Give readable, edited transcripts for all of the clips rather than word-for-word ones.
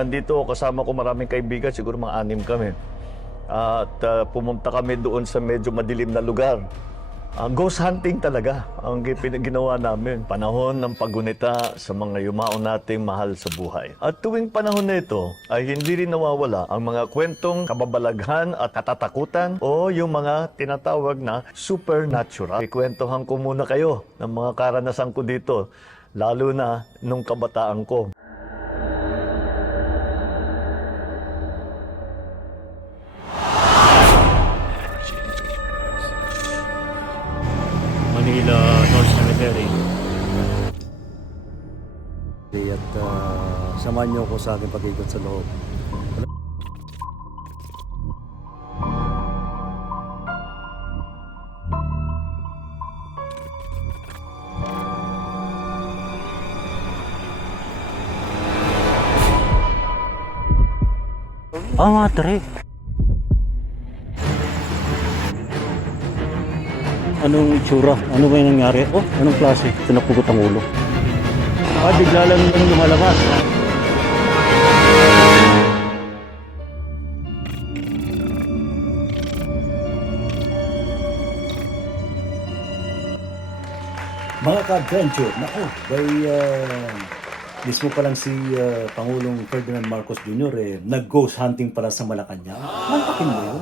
Nandito kasama ko maraming kaibigan, siguro mga 6 kami. At pumunta kami doon sa medyo madilim na lugar. Ghost hunting talaga ang ginawa namin. Panahon ng paggunita sa mga yumao nating mahal sa buhay. At tuwing panahon na ito ay hindi rin nawawala ang mga kwentong kababalaghan at katatakutan o yung mga tinatawag na supernatural. Ikwentuhan ko muna kayo ng mga karanasan ko dito, lalo na nung kabataan ko. Manila North Cemetery. At samahan niyo ako sa aking pag-ikot sa loob. Matre. Anong itsura? Ano ba yung nangyari? Oh, anong klase? Tinapugot ang ulo. Bigla lang yung lumalabas. Mga ka-adventure, naku, mismo pa lang si Pangulong Ferdinand Marcos Jr. Nag-ghost hunting pala sa Malacanang. Mantakin mo yun.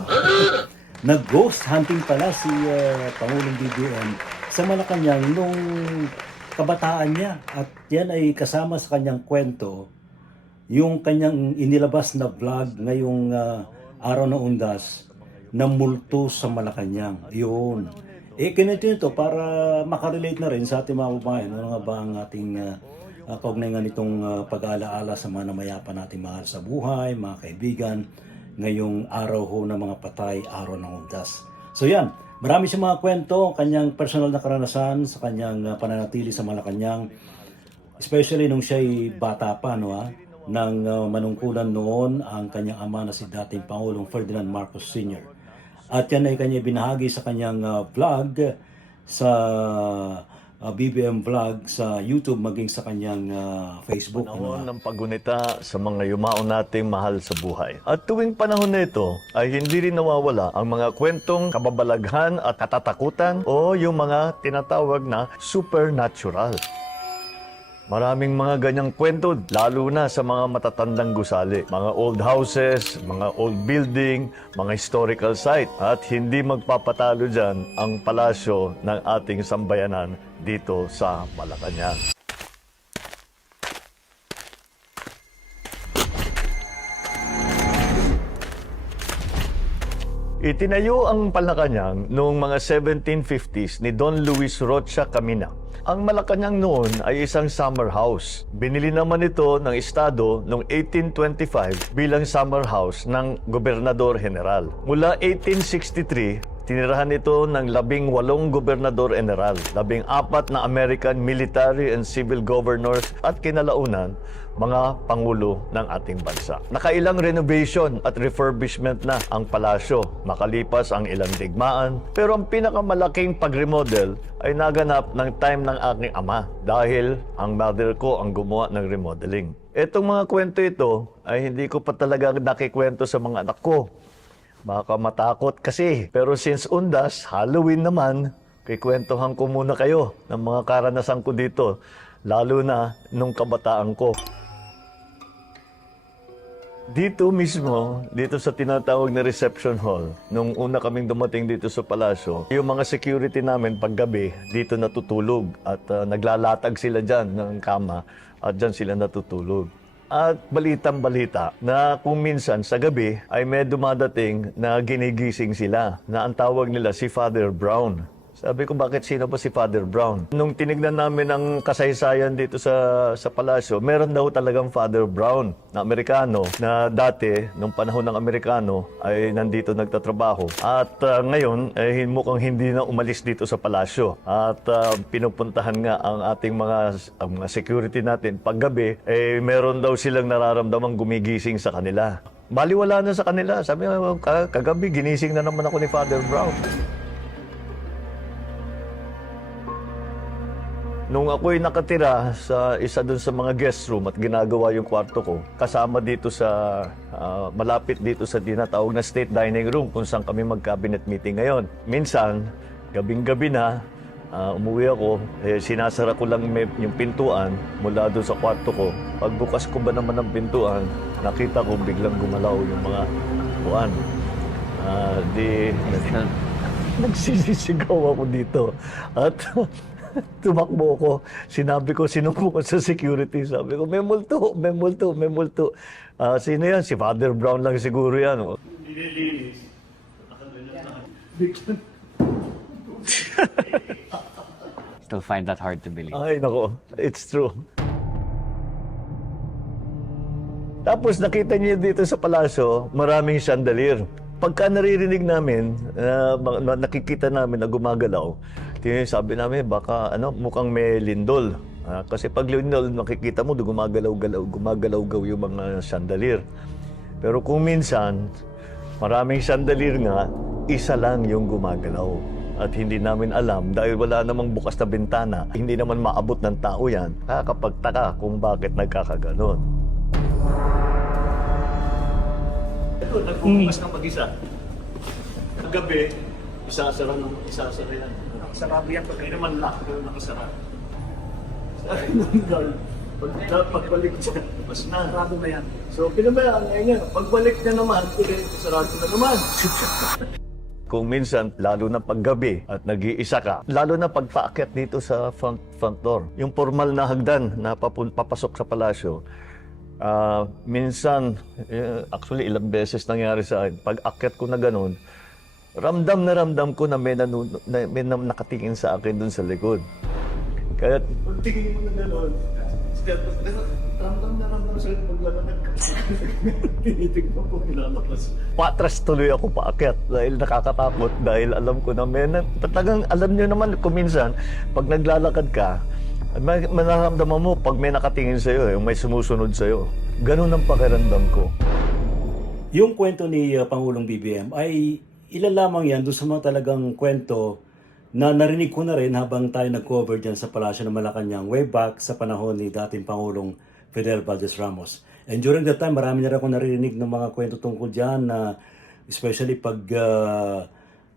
Nag-ghost hunting pala si Pangulong BBM sa Malacanang nung kabataan niya. At yan ay kasama sa kanyang kwento, yung kanyang inilabas na vlog ngayong araw ng Undas na multo sa Malacanang. Yun. Kinito nito para makarelate na rin sa ating mga kababayan. Ano nga ba ang ating kaugnay nga nitong pag-aalaala sa mga namayapan nating mahal sa buhay, mga kaibigan, ngayong araw ho ng mga patay, araw ng Undas. So yan, marami siyang mga kwento, kanyang personal na karanasan sa kanyang pananatili sa Malacanang, especially nung siya'y bata pa, nang manungkulan noon ang kanyang ama na si dating Pangulong Ferdinand Marcos Sr. At yan ay kanya binahagi sa kanyang vlog sa BBM vlog sa YouTube maging sa kanyang Facebook. Panahon ng paggunita sa mga yumao nating mahal sa buhay. At tuwing panahon na ito ay hindi rin nawawala ang mga kwentong kababalaghan at katatakutan o yung mga tinatawag na supernatural. Maraming mga ganyang kwento, lalo na sa mga matatandang gusali. Mga old houses, mga old building, mga historical site. At hindi magpapatalo dyan ang palasyo ng ating sambayanan dito sa Malacanang. Itinayo ang Malacanang noong mga 1750s ni Don Luis Rocha Camina. Ang Malacanang noon ay isang summer house. Binili naman ito ng Estado noong 1825 bilang summer house ng Gobernador General. Mula 1863, tinirahan ito ng 18 Gobernador General, 14 na American military and civil governors at kinalaunan, mga pangulo ng ating bansa. Nakailang renovation at refurbishment na ang palasyo, makalipas ang ilang digmaan, pero ang pinakamalaking pag-remodel ay naganap ng time ng aking ama dahil ang mother ko ang gumawa ng remodeling. Etong mga kwento ito ay hindi ko pa talaga nakikwento sa mga anak ko. Baka matakot kasi. Pero since Undas, Halloween naman, kikwentuhan ko muna kayo ng mga karanasan ko dito, lalo na nung kabataan ko. Dito mismo, dito sa tinatawag na reception hall, nung una kaming dumating dito sa palasyo, yung mga security namin paggabi, dito natutulog at naglalatag sila dyan ng kama at dyan sila natutulog. At balitang-balita na kung minsan sa gabi ay may dumadating na ginigising sila na ang tawag nila si Father Brown. Sabi ko, bakit sino ba si Father Brown? Nung tinignan namin ang kasaysayan dito sa palasyo, meron daw talagang Father Brown na Amerikano na dati, nung panahon ng Amerikano, ay nandito nagtatrabaho. At ngayon, ay mukhang hindi na umalis dito sa palasyo. At pinupuntahan nga ang ating mga security natin. Paggabi, meron daw silang nararamdamang gumigising sa kanila. Baliwala na sa kanila. Sabi nga, kagabi, ginising na naman ako ni Father Brown. Nung ako'y nakatira sa isa dun sa mga guest room at ginagawa yung kwarto ko, kasama dito sa, malapit dito sa tinatawag na state dining room kung saan kami mag-cabinet meeting ngayon. Minsan, gabing-gabi na, umuwi ako, sinasara ko lang yung pintuan mula doon sa kwarto ko. Pagbukas ko ba naman ng pintuan, nakita ko biglang gumalaw yung mga buwan. Nagsisisigaw ako dito. At tumakbo ako. Sinabi ko, sinuko ko sa security. Sabi ko, may multo, may multo, may multo. Sino yan? Si Father Brown lang siguro yan. Still find that hard to believe. Ay, nako. It's true. Tapos nakita niyo dito sa palasyo, maraming chandelier. Pagka naririnig namin, nakikita namin na gumagalaw, sabi namin, baka mukhang may lindol. Kasi pag lindol, nakikita mo, gumagalaw-gaw yung mga chandelier. Pero kung minsan, maraming chandelier nga, isa lang yung gumagalaw. At hindi namin alam, dahil wala namang bukas na bintana, hindi naman maabot ng tao yan, nakakapagtaka kung bakit nagkakaganon. Ito, nagbubukas ng mag-isa. Gabi, isasara yan. Nakasarado yan, pag naman lock, pero nakasara. Pagbalik siya, mas narado na yan. So, pinabayaan ngayon yan. Pagbalik niya naman, sarado na naman. Kung minsan, lalo na paggabi at nag-iisa ka, lalo na pagpaakyat dito sa front door, yung formal na hagdan na papasok sa palasyo, minsan, actually ilang beses nangyari sa akin, pag akyat ko na ganun, ramdam ko na may nakatingin sa akin dun sa likod. Kaya, pag tingin mo na gano'n, ramdam sa paglalakad ka. Tinitignan ko, nilalabas. Patras tuloy ako paakyat dahil nakakatakot, dahil alam ko na talagang alam nyo naman kung minsan, pag naglalakad ka, manaramdaman mo pag may nakatingin sa'yo, yung may sumusunod sa'yo. Ganun ang pakiramdam ko. Yung kwento ni Pangulong BBM ay ilan lamang yan doon sa mga talagang kwento na narinig ko na rin habang tayo nag-cover dyan sa Palasyo ng Malacanang way back sa panahon ni dating Pangulong Fidel Valdez Ramos. And during that time, marami na rin ako narinig ng mga kwento tungkol dyan na especially pag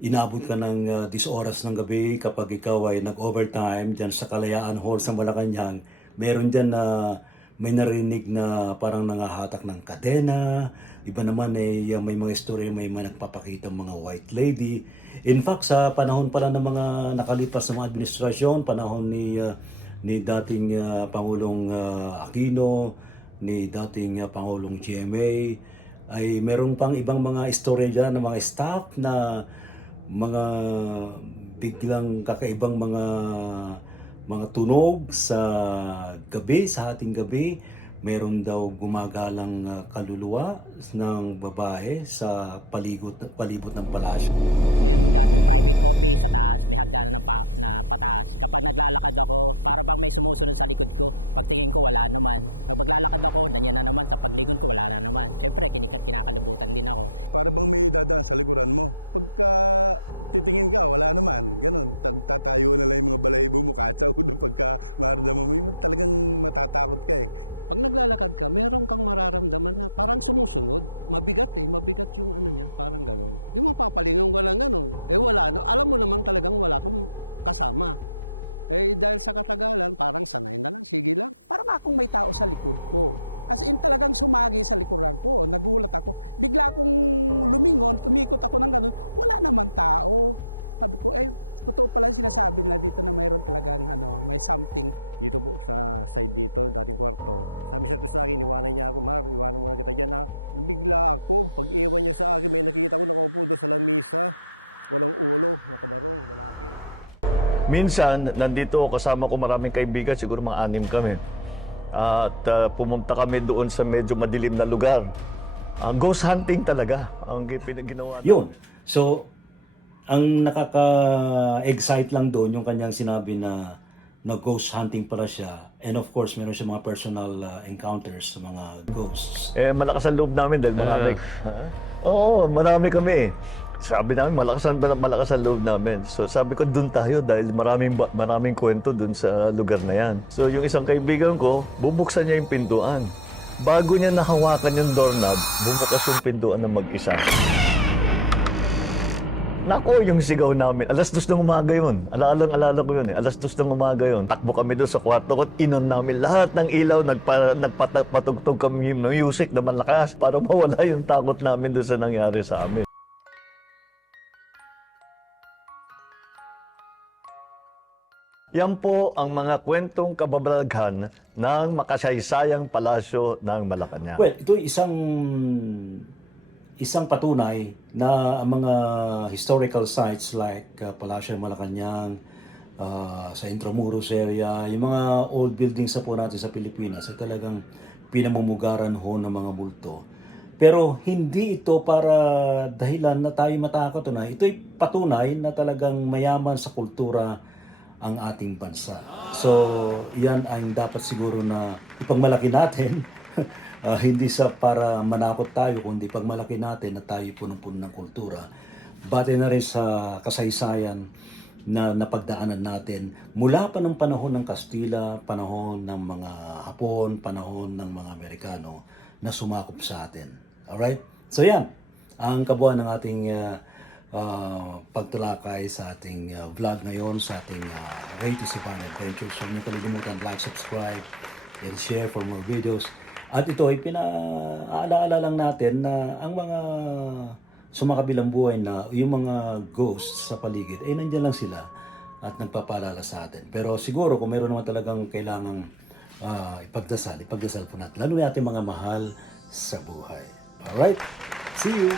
inabot ka ng 10 oras ng gabi kapag ikaw ay nag-overtime dyan sa Kalayaan Hall sa Malacanang, meron dyan na may narinig na parang nangahatak ng kadena. Iba naman ay may mga istorya, may mga nagpapakita mga white lady. In fact, sa panahon pala ng mga nakalipas na mga administrasyon, panahon ni dating Pangulong Aquino, ni dating Pangulong GMA, ay meron pang ibang mga istorya dyan ng mga staff na mga biglang kakaibang mga tunog sa gabi, sa ating gabi. Meron daw gumagalang kaluluwa ng babae sa palibot ng palasyo. Parang akong may tao sa Minsan, nandito kasama ko maraming kaibigan, siguro mga 6 kami. At pumunta kami doon sa medyo madilim na lugar. Ghost hunting talaga ang ginawa. Yun. So, ang nakaka-excite lang doon yung kanyang sinabi na ghost hunting pala siya. And of course, meron siya mga personal encounters sa mga ghosts. Malakas ang loob namin dahil marami. Oo, marami kami. Sabi namin, malakas ang loob namin. So sabi ko, dun tayo dahil maraming kwento dun sa lugar na yan. So yung isang kaibigan ko, bubuksan niya yung pintuan. Bago niya nahawakan yung doorknob, bumukas yung pintuan ng mag-isa. Nako, yung sigaw namin. 2:00 ng umaga yun. Alala ko yun eh. 2:00 ng umaga yun. Takbo kami doon sa kwarto ko. Inon namin lahat ng ilaw. Nagpatugtog kami ng music na malakas para mawala yung takot namin doon sa nangyari sa amin. Yan po ang mga kwentong kababalaghan ng makasaysayang palasyo ng Malacanang. Well, ito isang patunay na ang mga historical sites like Palacio ng Malacanang, sa Intramuros area, yung mga old buildings sa po natin sa Pilipinas ay talagang pinamumugaran ho ng mga multo. Pero hindi ito para dahilan na tayo matakot na. Ito'y patunay na talagang mayaman sa kultura ang ating bansa. So, yan ang dapat siguro na ipagmalaki natin. Hindi sa para manakot tayo, kundi pagmalaki natin na tayo punong-puno ng kultura. Batay na rin sa kasaysayan na napagdaanan natin mula pa ng panahon ng Kastila, panahon ng mga Hapon, panahon ng mga Amerikano na sumakop sa atin. Alright? So yan, ang kabuuan ng ating pagtalakay sa ating vlog ngayon, sa ating Ray to Sivan Adventures. So, huwag niyo kalimutan like, subscribe, and share for more videos. At ito ay pinaalaala lang natin na ang mga sumakabilang buhay na yung mga ghosts sa paligid, ay nandiyan lang sila at nagpapaalala sa atin. Pero siguro kung meron naman talagang kailangang ipagdasal po natin. Lalo na ating mga mahal sa buhay. Alright? See you!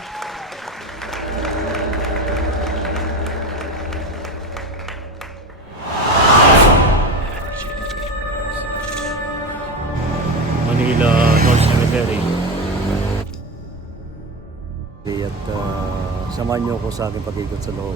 Manila North Cemetery. At samahan niyo ako sa aking pag-ikot sa loob.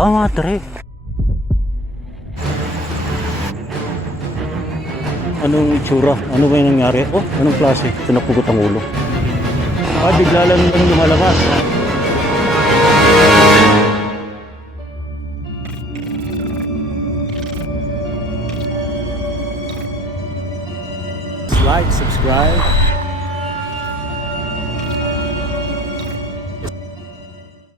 Madre. Anong itsura? Ano ba yung nangyari? Oh, anong klase? Tinapugot ang ulo. Bigla lang lumalabas. Like, subscribe,